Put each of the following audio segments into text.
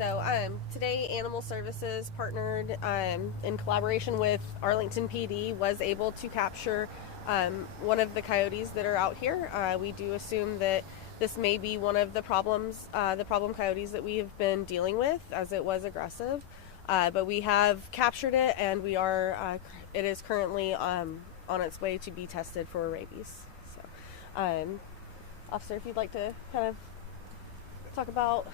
So today, Animal Services partnered in collaboration with Arlington PD was able to capture one of the coyotes that are out here. We do assume that this may be one of the problem coyotes that we have been dealing with, as it was aggressive. But we have captured it, and it is currently on its way to be tested for rabies. So, officer, if you'd like to kind of talk about.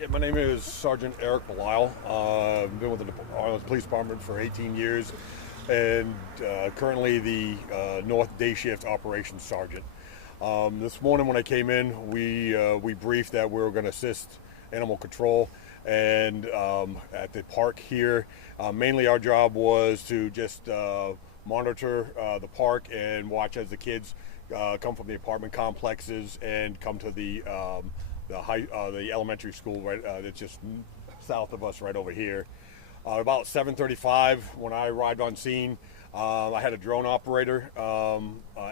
Yeah, my name is Sergeant Eric Belisle. I've been with the Arlington Police Department for 18 years, and currently the North Day Shift Operations Sergeant. This morning when I came in, we briefed that we were going to assist animal control, and at the park here, mainly our job was to just monitor the park and watch as the kids come from the apartment complexes and come to the elementary school right that's just south of us right over here. About 7:35 when I arrived on scene, I had a drone operator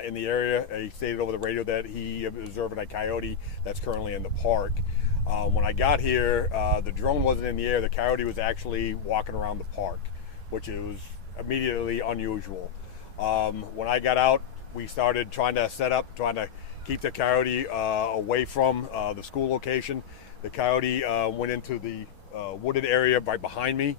in the area. He stated over the radio that he observed a coyote that's currently in the park. When I got here, the drone wasn't in the air. The coyote was actually walking around the park, which was immediately unusual. When I got out, we started trying to keep the coyote away from the school location. The coyote went into the wooded area right behind me,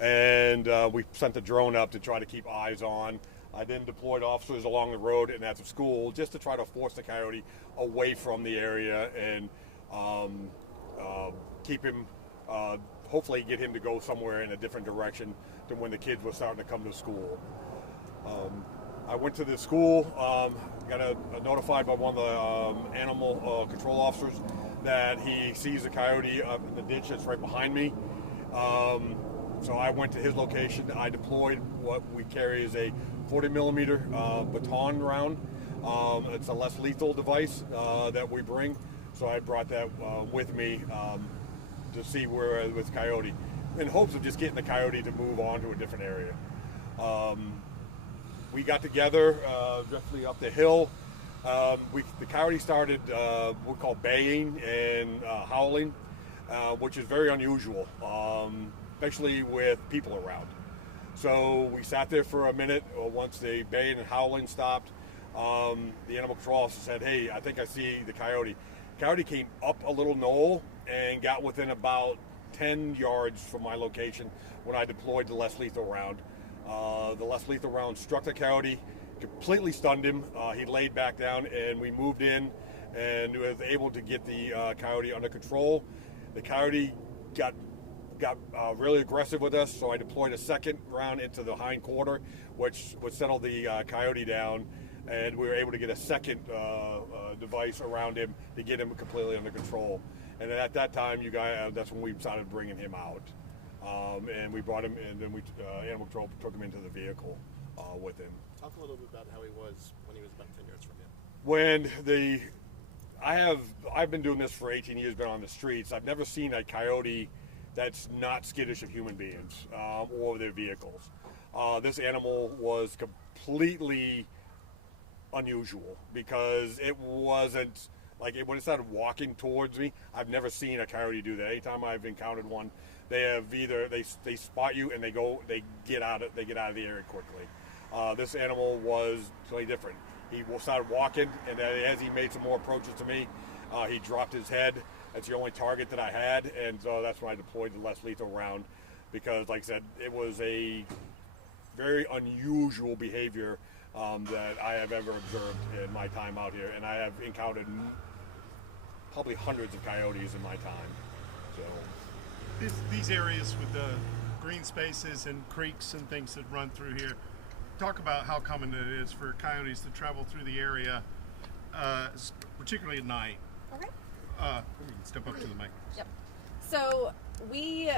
and we sent the drone up to try to keep eyes on. I then deployed officers along the road and at the school just to try to force the coyote away from the area and keep him, hopefully get him to go somewhere in a different direction than when the kids were starting to come to school. I went to the school, got notified by one of the animal control officers that he sees a coyote in the ditch that's right behind me. So I went to his location. I deployed what we carry is a 40 millimeter baton round. It's a less lethal device that we bring. So I brought that with me to see where with coyote, in hopes of just getting the coyote to move on to a different area. We got together directly up the hill. The coyote started what we call baying and howling, which is very unusual, especially with people around. So we sat there for a minute. Once the baying and howling stopped, the animal control officer said, "Hey, I think I see the coyote." Coyote came up a little knoll and got within about 10 yards from my location when I deployed the less lethal round. The less lethal round struck the coyote, completely stunned him. He laid back down, and we moved in and was able to get the coyote under control. The coyote got really aggressive with us, so I deployed a second round into the hind quarter, which would settle the coyote down, and we were able to get a second device around him to get him completely under control. And at that time, that's when we started bringing him out. And we brought him, and then animal control took him into the vehicle with him. Talk a little bit about how he was when he was about 10 yards from you. I've been doing this for 18 years, been on the streets. I've never seen a coyote that's not skittish of human beings or their vehicles. This animal was completely unusual because it wasn't like when it started walking towards me. I've never seen a coyote do that. Anytime I've encountered one, they have either they spot you and they get out of the area quickly. This animal was totally different. He started walking, and as he made some more approaches to me, he dropped his head. That's the only target that I had, and so that's when I deployed the less lethal round, because, like I said, it was a very unusual behavior that I have ever observed in my time out here, and I have encountered probably hundreds of coyotes in my time. So these areas with the green spaces and creeks and things that run through here, talk about how common it is for coyotes to travel through the area, particularly at night. Okay. Step up to the mic. Yep. So we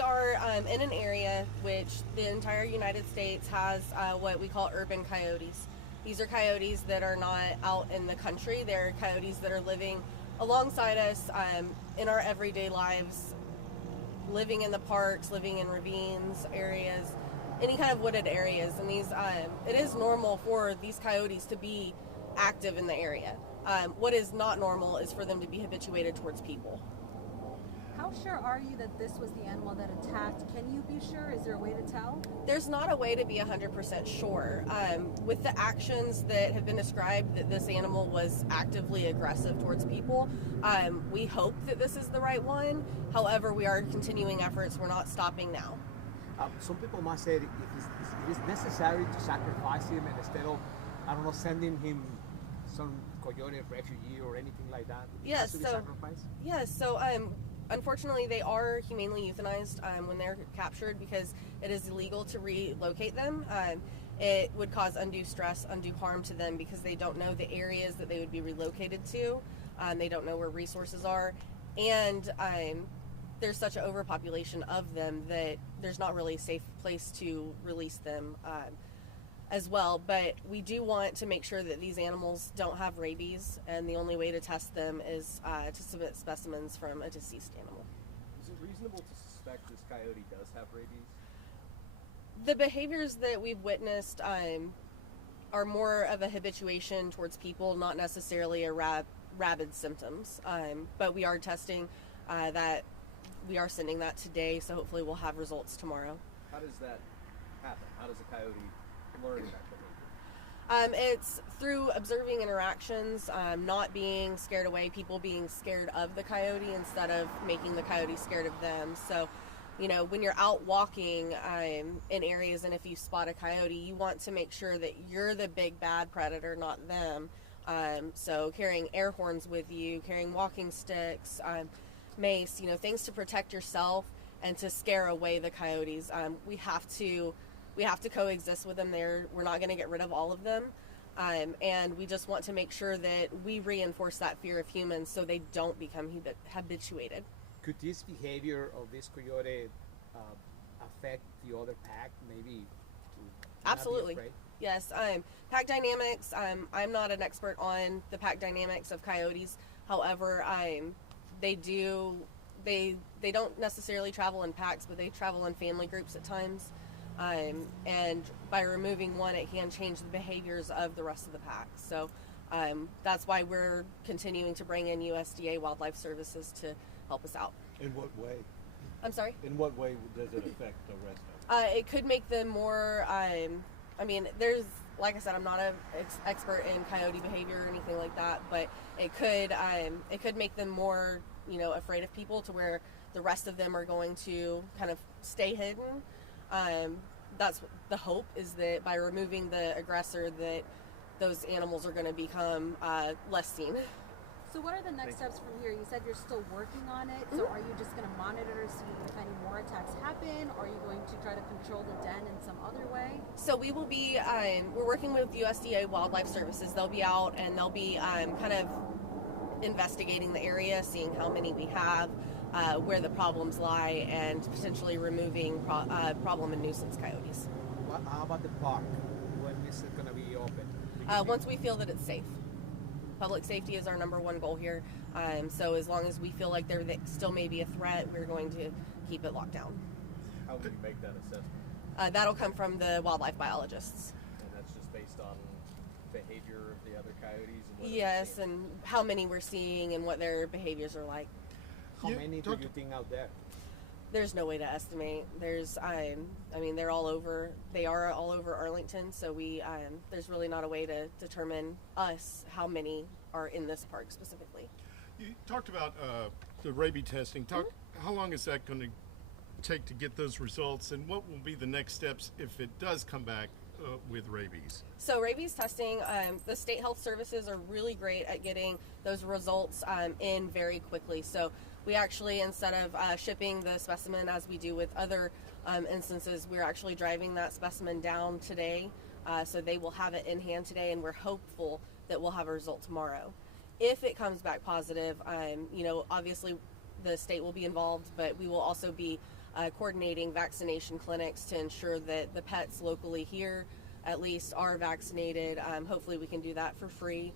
are in an area which the entire United States has what we call urban coyotes. These are coyotes that are not out in the country. They're coyotes that are living alongside us in our everyday lives, living in the parks, living in ravines areas, any kind of wooded areas. And these, it is normal for these coyotes to be active in the area. What is not normal is for them to be habituated towards people. How How sure are you that this was the animal that attacked? Can you be sure? Is there a way to tell? There's not a way to be 100% sure. With the actions that have been described, that this animal was actively aggressive towards people, we hope that this is the right one. However, we are continuing efforts. We're not stopping now. Some people might say it is necessary to sacrifice him, and instead of, I don't know, sending him some coyote refugee or anything like that. Yes, It has to be sacrificed? Yes, so unfortunately they are humanely euthanized when they're captured because it is illegal to relocate them. It would cause undue stress, undue harm to them because they don't know the areas that they would be relocated to. They don't know where resources are, and there's such an overpopulation of them that there's not really a safe place to release them as well. But we do want to make sure that these animals don't have rabies, and the only way to test them is to submit specimens from a deceased animal. Is it reasonable to suspect this coyote does have rabies? The behaviors that we've witnessed are more of a habituation towards people, not necessarily a rabid symptoms. But we are testing that. We are sending that today, so hopefully we'll have results tomorrow. How does that happen? How does a coyote learn that behavior? It's through observing interactions, not being scared away, people being scared of the coyote instead of making the coyote scared of them. So, you know, when you're out walking in areas, and if you spot a coyote, you want to make sure that you're the big bad predator, not them. So carrying air horns with you, carrying walking sticks, mace, you know, things to protect yourself and to scare away the coyotes. We have to coexist with them. We're not going to get rid of all of them, and we just want to make sure that we reinforce that fear of humans so they don't become habituated. Could this behavior of this coyote affect the other pack, maybe? Absolutely. Not be afraid? Yes. Pack dynamics. I'm not an expert on the pack dynamics of coyotes. However, they don't necessarily travel in packs, but they travel in family groups at times. And by removing one, it can change the behaviors of the rest of the pack. So that's why we're continuing to bring in USDA Wildlife Services to help us out. In what way? I'm sorry? In what way does it affect the rest of them? It could make them more, there's, like I said, I'm not an expert in coyote behavior or anything like that, but it could make them more, you know, afraid of people to where the rest of them are going to kind of stay hidden. That's the hope, is that by removing the aggressor, that those animals are going to become less seen. So what are the next steps from here? You said you're still working on it, so are you just going to monitor to see if any more attacks happen? Or are you going to try to control the den in some other way? So we will be, we're working with USDA Wildlife Services. They'll be out and they'll be kind of investigating the area, seeing how many we have, where the problems lie, and potentially removing problem and nuisance coyotes. How about the park? When is it going to be open? Once we feel that it's safe. Public safety is our number one goal here. So as long as we feel like there still may be a threat, we're going to keep it locked down. How will you make that assessment? That'll come from the wildlife biologists. And that's just based on behavior of the other coyotes? And Yes, and how many we're seeing and what their behaviors are like. How many do you think out there? There's no way to estimate. There's, they're all over. They are all over Arlington, so there's really not a way to determine how many are in this park specifically. You talked about the rabies testing. How long is that going to take to get those results, and what will be the next steps if it does come back with rabies? So rabies testing, the state health services are really great at getting those results in very quickly. So we actually, instead of shipping the specimen as we do with other instances, we're actually driving that specimen down today. So they will have it in hand today, and we're hopeful that we'll have a result tomorrow. If it comes back positive, obviously the state will be involved, but we will also be coordinating vaccination clinics to ensure that the pets locally here at least are vaccinated. Hopefully we can do that for free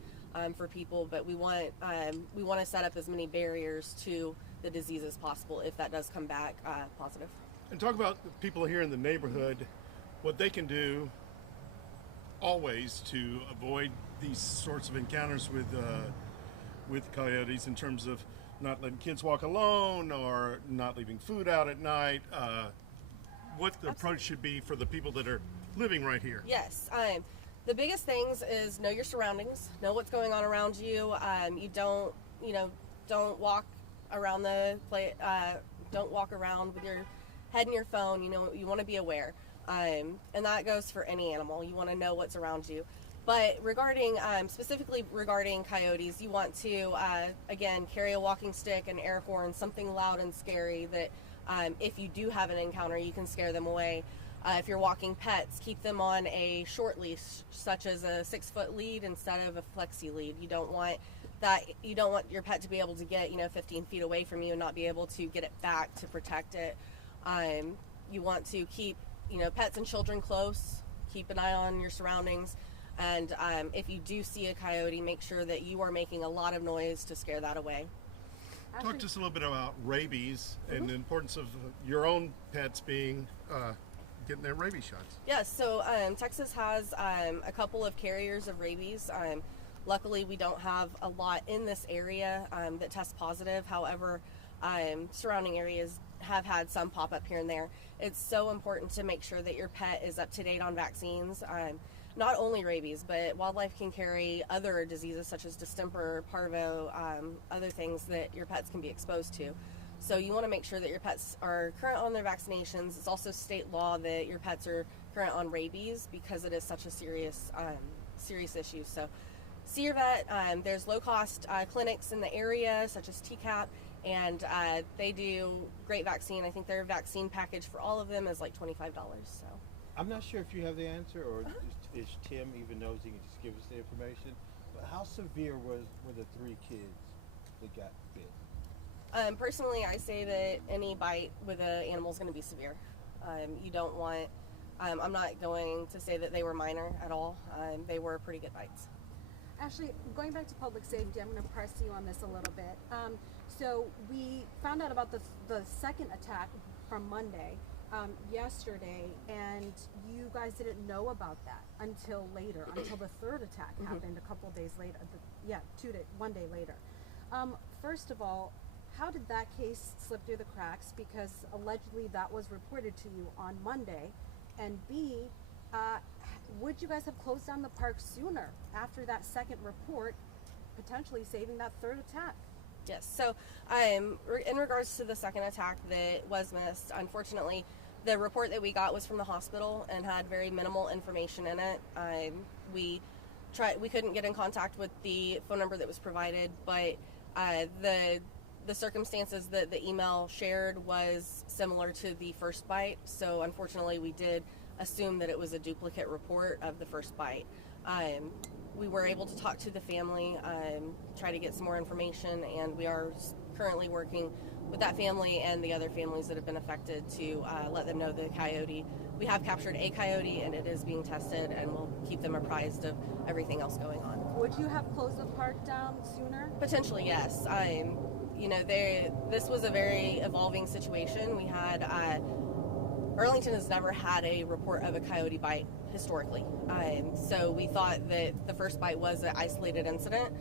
for people, but we want to set up as many barriers to the disease as possible if that does come back positive. And talk about the people here in the neighborhood, what they can do always to avoid these sorts of encounters with coyotes, in terms of not letting kids walk alone or not leaving food out at night. What the approach should be for the people that are living right here. Yes. The biggest things is know your surroundings, know what's going on around you. You don't walk around don't walk around with your head in your phone. You want to be aware. And that goes for any animal. You want to know what's around you. But specifically regarding coyotes, you want to, again, carry a walking stick, an air horn, something loud and scary that if you do have an encounter, you can scare them away. If you're walking pets, keep them on a short leash, such as a 6-foot lead instead of a flexi lead. You don't want your pet to be able to get 15 feet away from you and not be able to get it back to protect it. You want to keep pets and children close. Keep an eye on your surroundings. And if you do see a coyote, make sure that you are making a lot of noise to scare that away. Talk to us a little bit about rabies and the importance of your own pets being getting their rabies shots. Yes, so Texas has a couple of carriers of rabies. Luckily, we don't have a lot in this area that test positive. However, surrounding areas have had some pop up here and there. It's so important to make sure that your pet is up to date on vaccines. Not only rabies, but wildlife can carry other diseases such as distemper, parvo, other things that your pets can be exposed to. So you want to make sure that your pets are current on their vaccinations. It's also state law that your pets are current on rabies because it is such a serious issue. So see your vet. There's low-cost clinics in the area, such as TCAP, and they do great vaccine. I think their vaccine package for all of them is like $25. So I'm not sure if you have the answer, or if Tim even knows, he can just give us the information. But how severe were the 3 kids that got bit? Personally, I say that any bite with an animal is going to be severe. You don't want. I'm not going to say that they were minor at all. They were pretty good bites. Ashley, going back to public safety, I'm going to press you on this a little bit. So we found out about the second attack from Monday yesterday, and you guys didn't know about that until later, until the third attack happened a couple days later. 1 day later. First of all, how did that case slip through the cracks? Because allegedly that was reported to you on Monday. And B, would you guys have closed down the park sooner after that second report, potentially saving that third attack? Yes. So in regards to the second attack that was missed, unfortunately, the report that we got was from the hospital and had very minimal information in it. We couldn't get in contact with the phone number that was provided, but the circumstances that the email shared was similar to the first bite. So unfortunately, we did assume that it was a duplicate report of the first bite. We were able to talk to the family, try to get some more information, and we are currently working with that family and the other families that have been affected to let them know the coyote. We have captured a coyote, and it is being tested, and we'll keep them apprised of everything else going on. Would you have closed the park down sooner? Potentially, yes. This was a very evolving situation. We had Arlington has never had a report of a coyote bite historically. So we thought that the first bite was an isolated incident.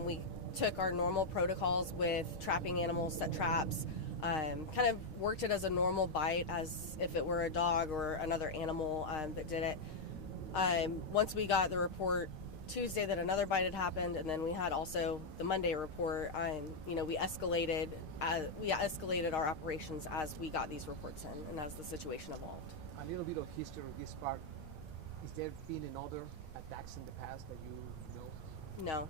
We took our normal protocols with trapping animals, set traps, kind of worked it as a normal bite as if it were a dog or another animal that did it. Once we got the report Tuesday that another bite had happened, and then we had also the Monday report, we escalated our operations as we got these reports in and as the situation evolved. A little bit of history of this park. Is there been another attacks in the past that you know? No.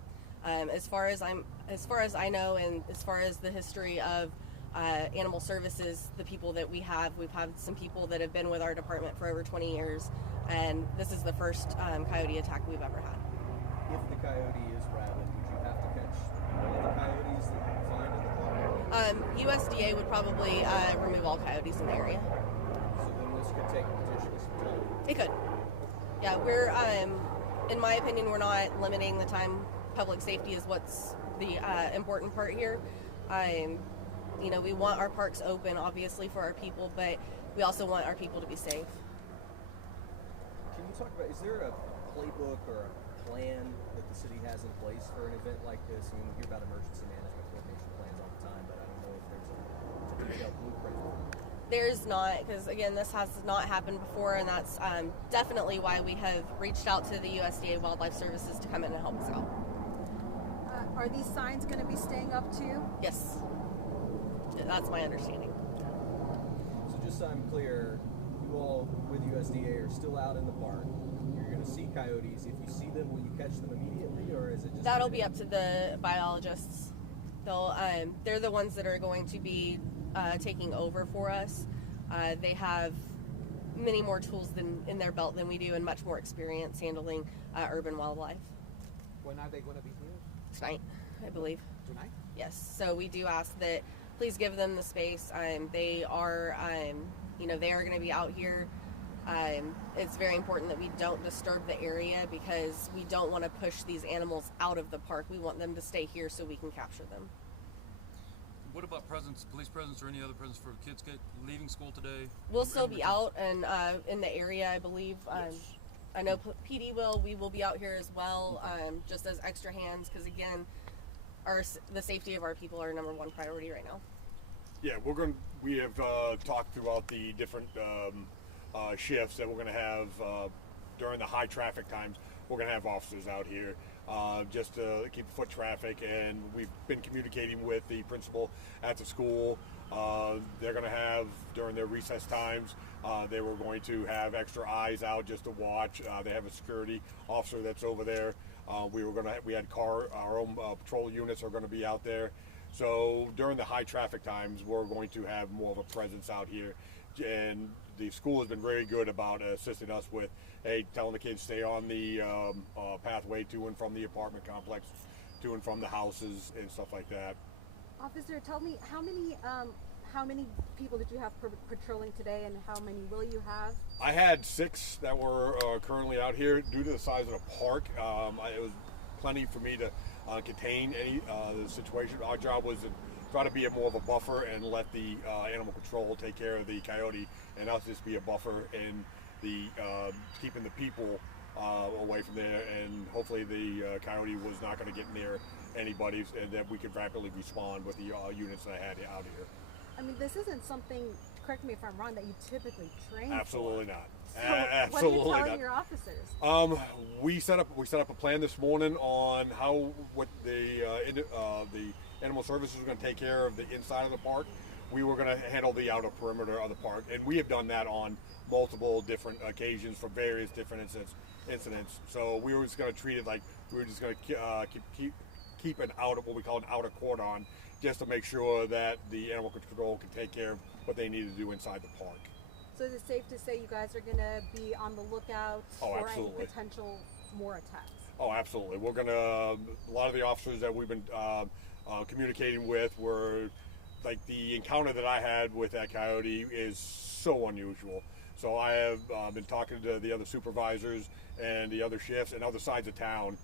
As far as I know, and as far as the history of animal services, the people that we've had some people that have been with our department for over 20 years, and this is the first coyote attack we've ever had. If the coyote is rabid, would you have to catch all the coyotes that you find in the park? USDA would probably remove all coyotes in the area. So then this could take potentially some time. It could. Yeah, we're, in my opinion, we're not limiting the time. Public safety is what's the important part here. We want our parks open, obviously, for our people, but we also want our people to be safe. Can you talk about, is there a playbook or a plan that the city has in place for an event like this? I mean, we hear about emergency management coordination plans all the detailed blueprint? There's not, because again, this has not happened before, and that's definitely why we have reached out to the USDA Wildlife Services to come in and help us out. Are these signs going to be staying up too? Yes, that's my understanding. So just so I'm clear, you all with USDA are still out in the park. You're going to see coyotes. If you see them, will you catch them immediately, or is it just... That'll be up to the biologists. They're the ones that are going to be taking over for us. They have many more tools in their belt than we do, and much more experience handling urban wildlife. When are they going to be here? Tonight, I believe. Tonight? Yes. So we do ask that please give them the space. They are, they are going to be out here. It's very important that we don't disturb the area because we don't want to push these animals out of the park. We want them to stay here so we can capture them. What about presence, police presence, or any other presence for kids leaving school today? We'll still be out and in the area, I believe. Yes. I know PD will. We will be out here as well, just as extra hands, because again, the safety of our people are number one priority right now. Yeah, we have talked throughout the different shifts that we're going to have during the high traffic times. We're going to have officers out here just to keep foot traffic, and we've been communicating with the principal at the school. They're going to have, during their recess times, they were going to have extra eyes out just to watch. They have a security officer that's over there. We had our own patrol units are going to be out there. So during the high traffic times, we're going to have more of a presence out here, and the school has been very good about assisting us with, telling the kids stay on the pathway to and from the apartment complex, to and from the houses and stuff like that. Officer, tell me how many people did you have patrolling today, and how many will you have? I had 6 that were currently out here. Due to the size of the park, it was plenty for me to contain any the situation. Our job was to try to be more of a buffer and let the animal control take care of the coyote, and us just be a buffer in the keeping the people away from there. And hopefully the coyote was not going to get near anybody, and that we could rapidly respond with the units that I had out here. I mean, this isn't something, correct me if I'm wrong, that you typically train Absolutely for. not. So Absolutely what are you telling not. your officers? We set up a plan this morning on what the animal services was going to take care of the inside of the park. We were going to handle the outer perimeter of the park, and we have done that on multiple different occasions for various different incidents. So we were just going to treat it like we were just going to keep an what we call an outer cordon, just to make sure that the animal control can take care of what they need to do inside the park. So is it safe to say you guys are going to be on the lookout for any potential more attacks? Oh, absolutely. We're going to, a lot of the officers that we've been communicating with were, like, the encounter that I had with that coyote is so unusual. So I have been talking to the other supervisors and the other shifts and other sides of town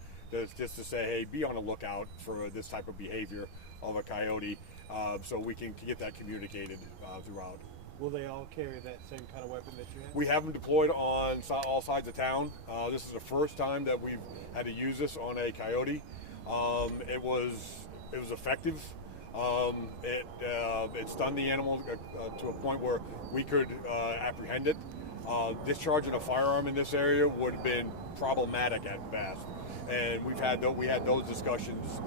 just to say, hey, be on the lookout for this type of behavior of a coyote, so we can get that communicated throughout. Will they all carry that same kind of weapon that you have? We have them deployed on all sides of town. This is the first time that we've had to use this on a coyote. It was effective. It stunned the animal to a point where we could apprehend it. Discharging a firearm in this area would have been problematic at best, and we had those discussions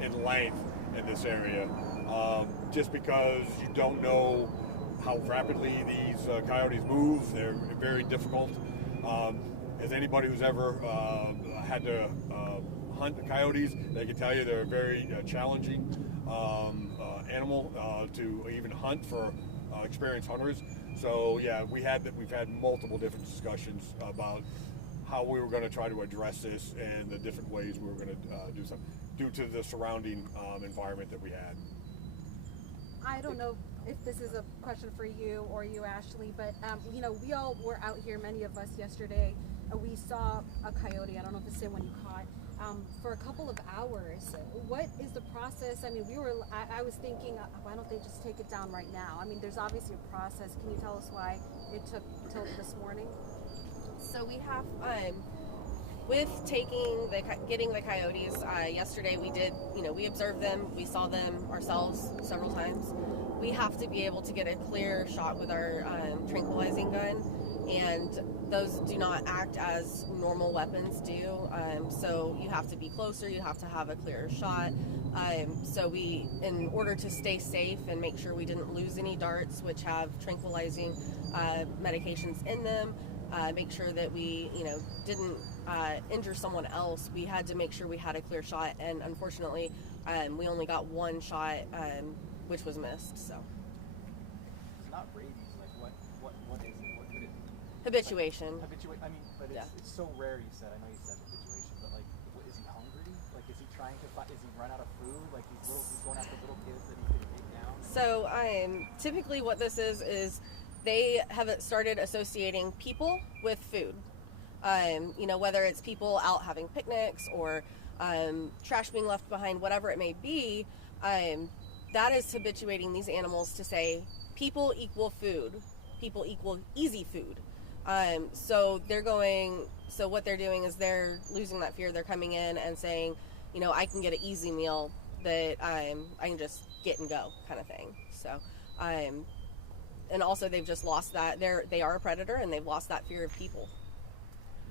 in length in this area, just because you don't know how rapidly these coyotes move. They're very difficult. As anybody who's ever had to hunt coyotes, they can tell you they're a very challenging animal to even hunt for experienced hunters. So yeah, we've had multiple different discussions about how we were going to try to address this and the different ways we were going to do something due to the surrounding environment that we had. I don't know if this is a question for you or you, Ashley, but we all were out here, many of us yesterday. We saw a coyote, I don't know if it's the same one you caught, for a couple of hours. What is the process? I mean, I was thinking, why don't they just take it down right now? I mean, there's obviously a process. Can you tell us why it took till this morning? So we have, with getting the coyotes, yesterday we did, we observed them, we saw them ourselves several times. we have to be able to get a clear shot with our tranquilizing gun, and those do not act as normal weapons do. So you have to be closer, you have to have a clearer shot. So we, in order to stay safe and make sure we didn't lose any darts which have tranquilizing medications in them, make sure that we, didn't injure someone else, we had to make sure we had a clear shot, and unfortunately, we only got one shot, which was missed. So. It's not rabies. Like what is it? What could it be? Habituation. I mean, but it's so rare. You said. I know you said habituation, but like, is he hungry? Like, is he trying to fight? Is he run out of food? Like he's going after little kids that he could take down. So typically what this is they have started associating people with food. Whether it's people out having picnics or trash being left behind, whatever it may be, that is habituating these animals to say people equal food, people equal easy food. So what they're doing is they're losing that fear. They're coming in and saying, I can get an easy meal that I can just get and go kind of thing. So, and also they've just lost that. They are a predator and they've lost that fear of people.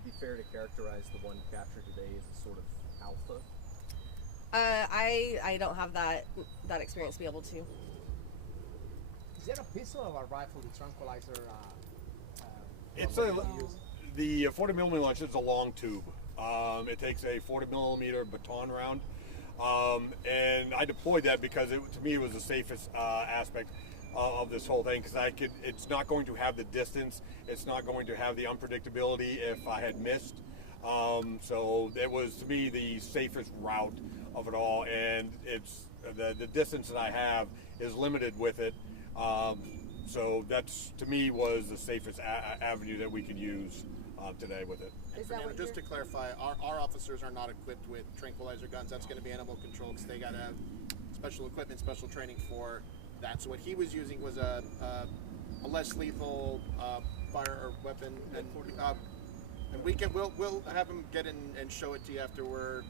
Would it be fair to characterize the one captured today as a sort of alpha? I don't have that experience to be able to. Is that a pistol or a rifle, the tranquilizer? It's the 40 millimeter launch is a long tube. It takes a 40 millimeter baton round, and I deployed that because to me it was the safest aspect of this whole thing, because it's not going to have the distance, it's not going to have the unpredictability if I had missed. So it was, to me, the safest route of it all, and it's the distance that I have is limited with it. So that's, to me, was the safest avenue that we could use today with it. And just to clarify, our officers are not equipped with tranquilizer guns. That's going to be animal control, because they got to have special equipment, special training for that. So what he was using was a less lethal fire or weapon, and we'll have him get in and show it to you after we're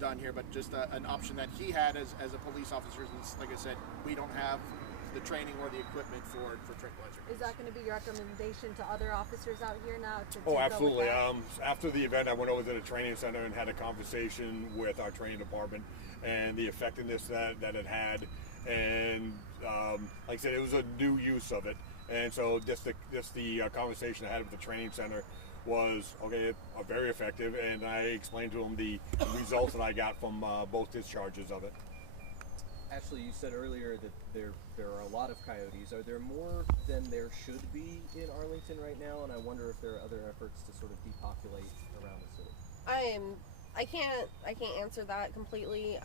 done here. But just an option that he had as a police officer, and like I said, we don't have the training or the equipment for tranquilizer guns. Is that going to be your recommendation to other officers out here now? Oh, absolutely. After the event, I went over to the training center and had a conversation with our training department and the effectiveness that it had. And like I said, it was a new use of it, and so just the conversation I had with the training center was very effective, and I explained to them the results that I got from both discharges of it. Ashley, you said earlier that there are a lot of coyotes. Are there more than there should be in Arlington right now? And I wonder if there are other efforts to sort of depopulate around the city. I can't answer that completely.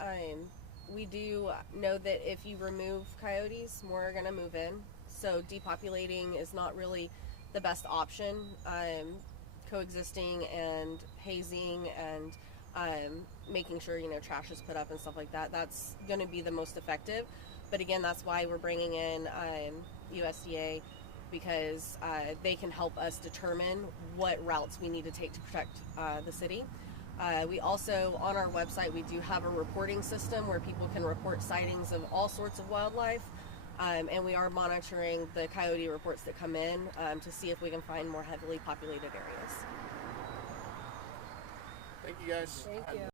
We do know that if you remove coyotes, more are going to move in. So depopulating is not really the best option. Coexisting and hazing and making sure trash is put up and stuff like that, that's going to be the most effective. But again, that's why we're bringing in USDA, because they can help us determine what routes we need to take to protect the city. We also, on our website, we do have a reporting system where people can report sightings of all sorts of wildlife, and we are monitoring the coyote reports that come in to see if we can find more heavily populated areas. Thank you, guys. Thank you.